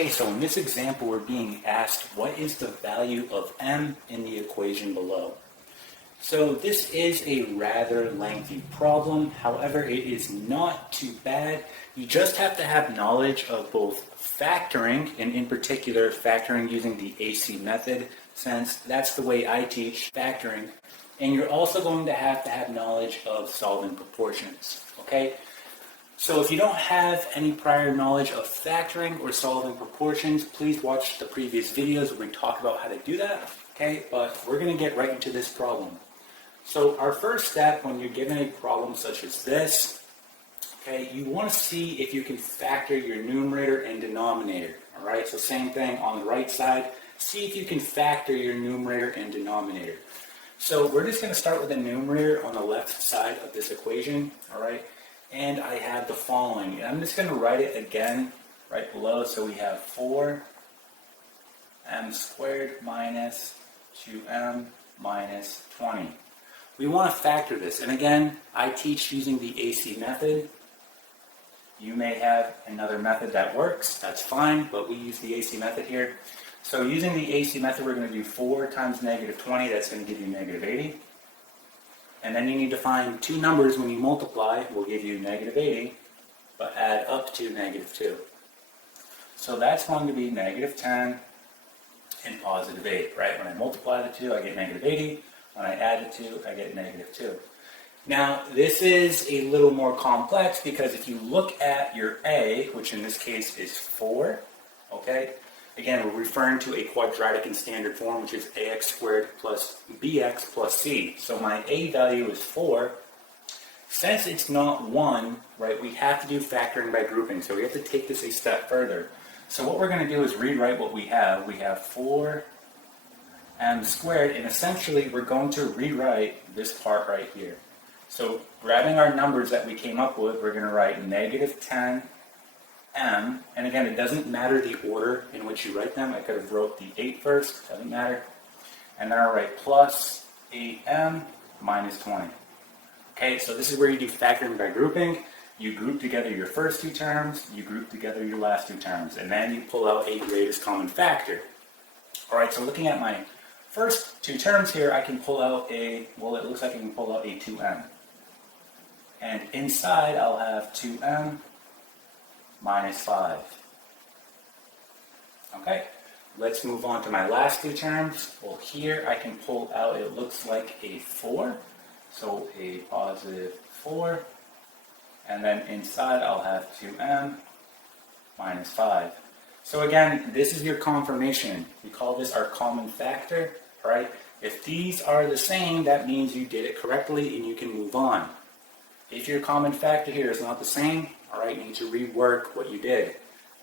Okay, so in this example, we're being asked what is the value of m in the equation below. So this is a rather lengthy problem, however, it is not too bad. You just have to have knowledge of both factoring, and in particular, factoring using the AC method, since that's the way I teach factoring. And you're also going to have knowledge of solving proportions, okay? So if you don't have any prior knowledge of factoring or solving proportions, please watch the previous videos where we talk about how to do that, okay? But we're going to get right into this problem. So our first step when you're given a problem such as this, okay, you want to see if you can factor your numerator and denominator, all right? So same thing on the right side, see if you can factor your numerator and denominator. So we're just going to start with the numerator on the left side of this equation, all right? And I have the following, and I'm just going to write it again right below. So we have 4m squared minus 2m minus 20. We want to factor this, and again, I teach using the AC method. You may have another method that works, that's fine, but we use the AC method here. So using the AC method, we're going to do 4 times negative 20, that's going to give you negative 80. And then you need to find two numbers when you multiply will give you negative 80, but add up to negative 2. So that's going to be negative 10 and positive 8, right? When I multiply the two, I get negative 80. When I add the two, I get negative 2. Now, this is a little more complex because if you look at your A, which in this case is 4, okay? Again, we're referring to a quadratic in standard form, which is ax squared plus bx plus c. So my A value is 4. Since it's not 1, right, we have to do factoring by grouping. So we have to take this a step further. So what we're going to do is rewrite what we have. We have 4m squared, and essentially we're going to rewrite this part right here. So grabbing our numbers that we came up with, we're going to write negative 10m, and again, it doesn't matter the order in which you write them. I could have wrote the 8 first, doesn't matter. And then I'll write plus 8m minus 20. Okay, so this is where you do factoring by grouping. You group together your first two terms, you group together your last two terms, and then you pull out a greatest common factor. Alright, so looking at my first two terms here, I can pull out it looks like I can pull out a 2m. And inside, I'll have 2m minus 5. Okay, let's move on to my last two terms. Well, here I can pull out, it looks like a 4. So a positive 4. And then inside, I'll have 2m minus 5. So again, this is your confirmation. We call this our common factor, right? If these are the same, that means you did it correctly and you can move on. If your common factor here is not the same, all right, you need to rework what you did.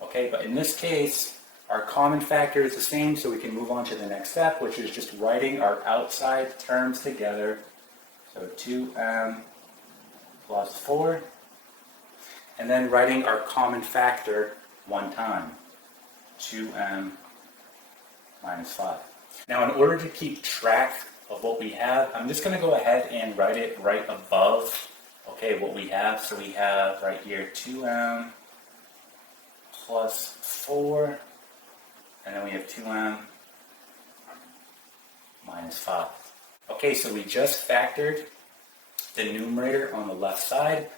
Okay, but in this case, our common factor is the same, so we can move on to the next step, which is just writing our outside terms together. So 2m plus 4, and then writing our common factor one time. 2m minus 5. Now, in order to keep track of what we have, I'm just going to go ahead and write it right above, okay, what we have. So we have right here 2m plus 4, and then we have 2m minus 5. Okay, so we just factored the numerator on the left side.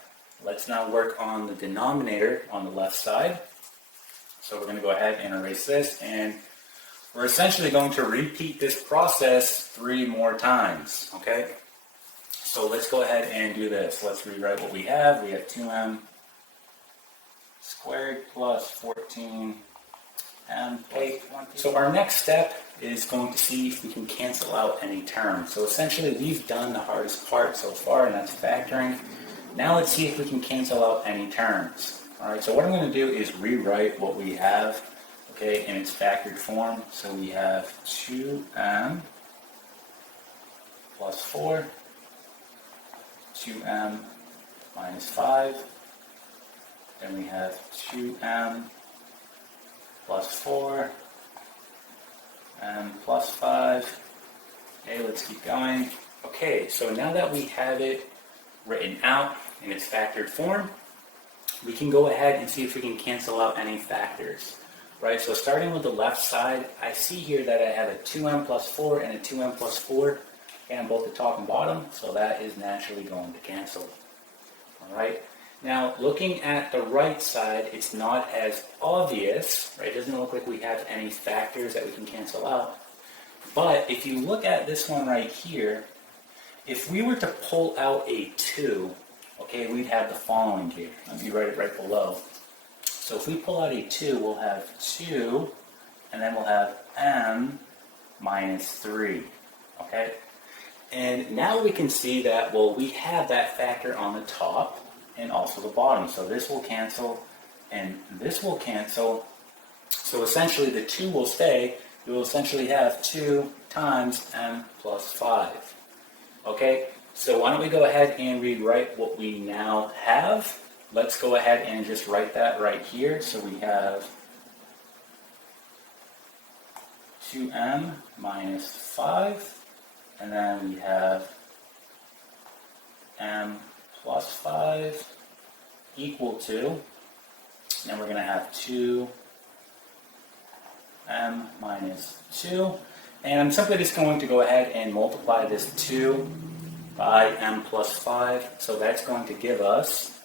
Let's now work on the denominator on the left side. So we're going to go ahead and erase this, and we're essentially going to repeat this process 3 more times, okay? So let's go ahead and do this. Let's rewrite what we have. We have 2m squared plus 14m. Okay, so our next step is going to see if we can cancel out any terms. So essentially, we've done the hardest part so far, and that's factoring. Now let's see if we can cancel out any terms. Alright, so what I'm going to do is rewrite what we have, okay, in its factored form. So we have 2m plus 4, 2m minus 5, then we have 2m plus 4, m plus 5. Okay, let's keep going. Okay, so now that we have it written out in its factored form, we can go ahead and see if we can cancel out any factors. right? So starting with the left side, I see here that I have a 2m plus 4 and a 2m plus 4, and both the top and bottom, so that is naturally going to cancel. All right. Now, looking at the right side, it's not as obvious, right? It doesn't look like we have any factors that we can cancel out. But if you look at this one right here, if we were to pull out a 2, okay, we'd have the following here. Let me write it right below. So if we pull out a 2, we'll have 2, and then we'll have m minus 3, okay? And now we can see that, well, we have that factor on the top and also the bottom. So this will cancel, and this will cancel. So essentially the 2 will stay. You will essentially have 2 times m plus 5. Okay, so why don't we go ahead and rewrite what we now have. Let's go ahead and just write that right here. So we have 2m minus 5, and then we have m plus 5 equal to, then we're going to have 2m minus 2, and I'm simply just going to go ahead and multiply this 2 by m plus 5, so that's going to give us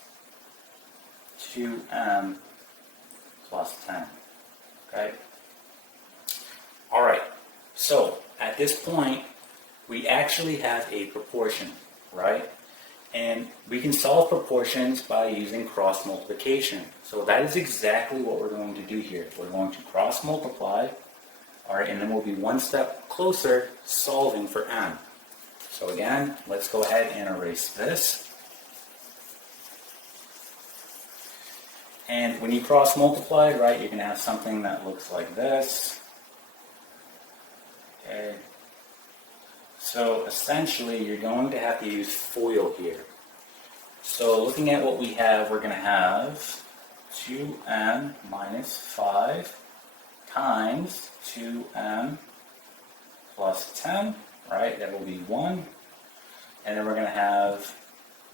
2m plus 10, okay? Alright, so at this point, we actually have a proportion, right? And we can solve proportions by using cross multiplication. So that is exactly what we're going to do here. We're going to cross multiply, all right, and then we'll be one step closer solving for m. So again, let's go ahead and erase this. And when you cross multiply, right, you're going to have something that looks like this. Okay. So essentially, you're going to have to use FOIL here. So looking at what we have, we're going to have 2m minus 5 times 2m plus 10, right? That will be 1. And then we're going to have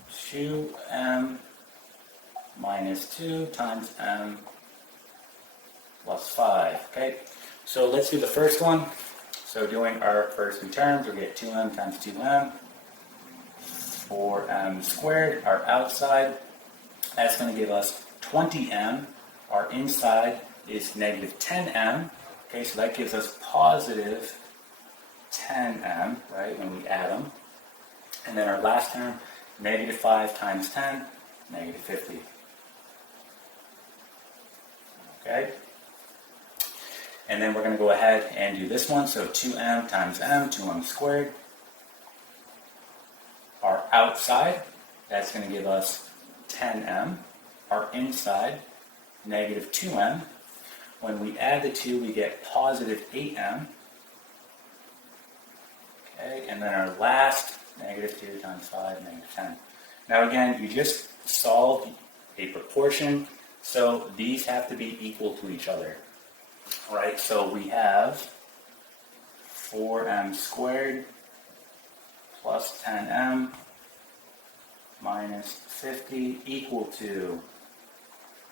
2m minus 2 times m plus 5, okay? So let's do the first one. So doing our first two terms, we get 2m times 2m, 4m squared. Our outside, that's going to give us 20m. Our inside is negative 10m. Okay, so that gives us positive 10m, right, when we add them. And then our last term, negative 5 times 10, negative 50. Okay? And then we're going to go ahead and do this one. So 2m times m, 2m squared. Our outside, that's going to give us 10m. Our inside, negative 2m. When we add the 2, we get positive 8m. Okay, and then our last, negative 2 times 5, negative 10. Now again, you just solved a proportion, so these have to be equal to each other. Right, so we have 4m squared plus 10m minus 50 equal to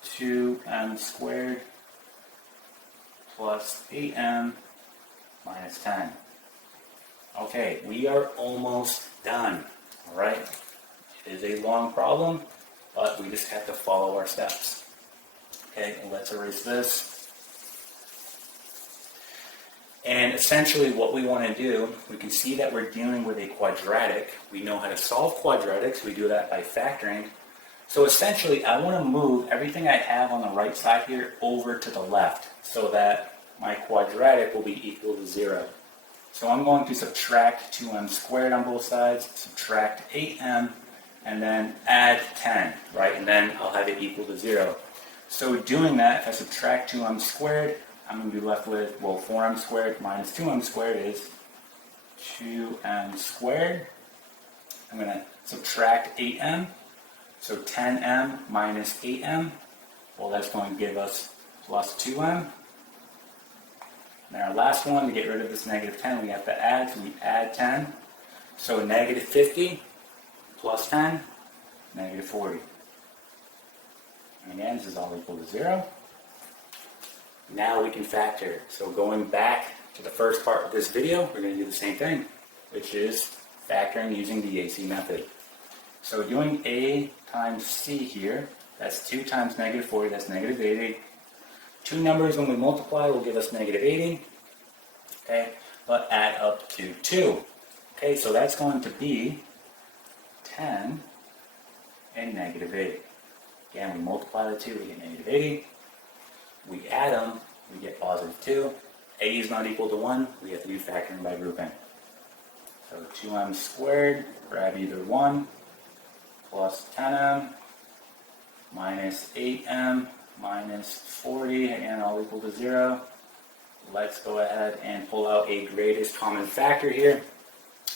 2m squared plus 8m minus 10. Okay, we are almost done. Alright, it is a long problem, but we just have to follow our steps. Okay, let's erase this. And essentially what we want to do, we can see that we're dealing with a quadratic. We know how to solve quadratics. We do that by factoring. So essentially I want to move everything I have on the right side here over to the left so that my quadratic will be equal to 0. So I'm going to subtract 2m squared on both sides, subtract 8m, and then add 10, right? And then I'll have it equal to 0. So doing that, if I subtract 2m squared, I'm going to be left with, well, 4m squared minus 2m squared is 2m squared. I'm going to subtract 8m. So 10m minus 8m, well, that's going to give us plus 2m. Now our last one, to get rid of this negative 10, we have to add, so we add 10. So negative 50 plus 10, negative 40. And again, this is all equal to 0. Now we can factor. So going back to the first part of this video, we're going to do the same thing, which is factoring using the AC method. So doing A times C here, that's 2 times negative 40, that's negative 80. Two numbers when we multiply will give us negative 80, okay, but add up to 2. Okay, so that's going to be 10 and negative 8. Again, we multiply the 2, we get negative 80. We add them, we get positive 2. A is not equal to 1, we have to do factoring by grouping. So 2m squared, grab either 1, plus 10m, minus 8m, minus 40, again all equal to 0. Let's go ahead and pull out a greatest common factor here.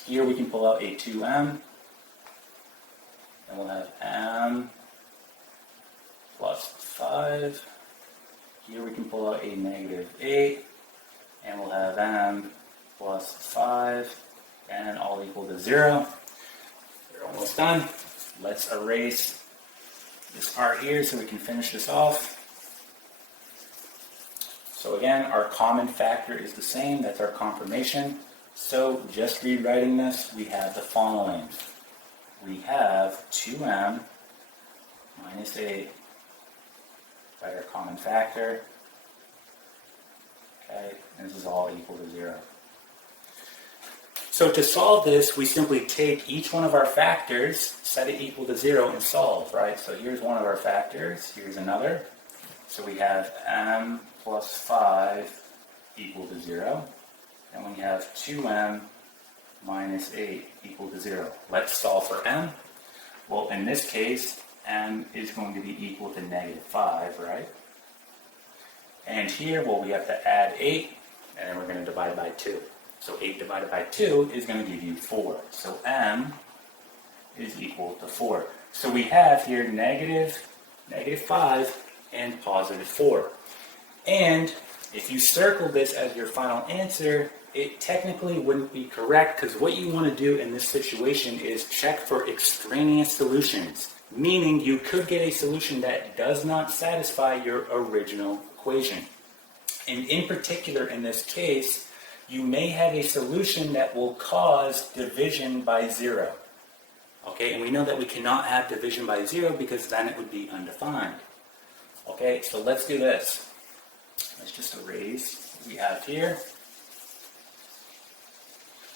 Here we can pull out a 2m, and we'll have m plus 5. Here we can pull out a negative 8, and we'll have m plus 5, and all equal to 0. We're almost done. Let's erase this part here so we can finish this off. So again, our common factor is the same. That's our confirmation. So just rewriting this, we have the following. We have 2m minus 8 by our common factor. Okay, and this is all equal to 0. So to solve this, we simply take each one of our factors, set it equal to 0, and solve, right? So here's one of our factors, here's another. So we have m plus 5 equal to 0, and we have 2m minus 8 equal to 0. Let's solve for m. Well, in this case, m is going to be equal to negative 5, right? And here, well, we have to add 8, and then we're going to divide by 2. So 8 divided by 2 is going to give you 4. So m is equal to 4. So we have here negative 5 and positive 4. And if you circle this as your final answer, it technically wouldn't be correct, because what you want to do in this situation is check for extraneous solutions, meaning you could get a solution that does not satisfy your original equation. And in particular, in this case, you may have a solution that will cause division by 0. Okay, and we know that we cannot have division by 0 because then it would be undefined. Okay, so let's do this. Let's just erase what we have here.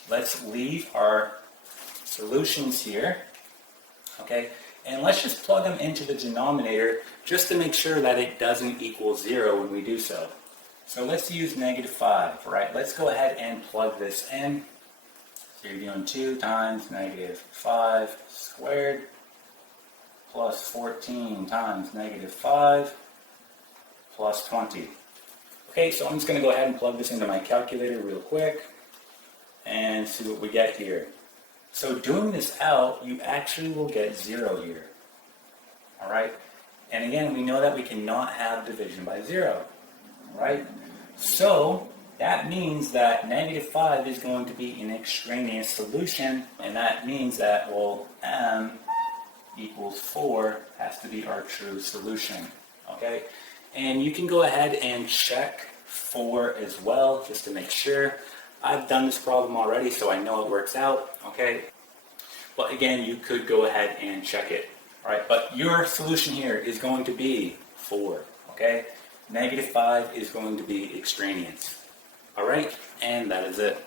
Let's leave our solutions here. Okay, and let's just plug them into the denominator just to make sure that it doesn't equal 0 when we do so. So let's use negative 5, right? Let's go ahead and plug this in. So you're doing 2 times negative 5 squared plus 14 times negative 5 plus 20. Okay, so I'm just going to go ahead and plug this into my calculator real quick and see what we get here. So doing this out, you actually will get 0 here. All right? And again, we know that we cannot have division by 0. Right? So that means that negative 5 is going to be an extraneous solution, and that means that, well, m equals 4 has to be our true solution. Okay? And you can go ahead and check 4 as well, just to make sure. I've done this problem already, so I know it works out. Okay? But again, you could go ahead and check it. All right? But your solution here is going to be 4. Okay? Negative 5 is going to be extraneous. All right, and that is it.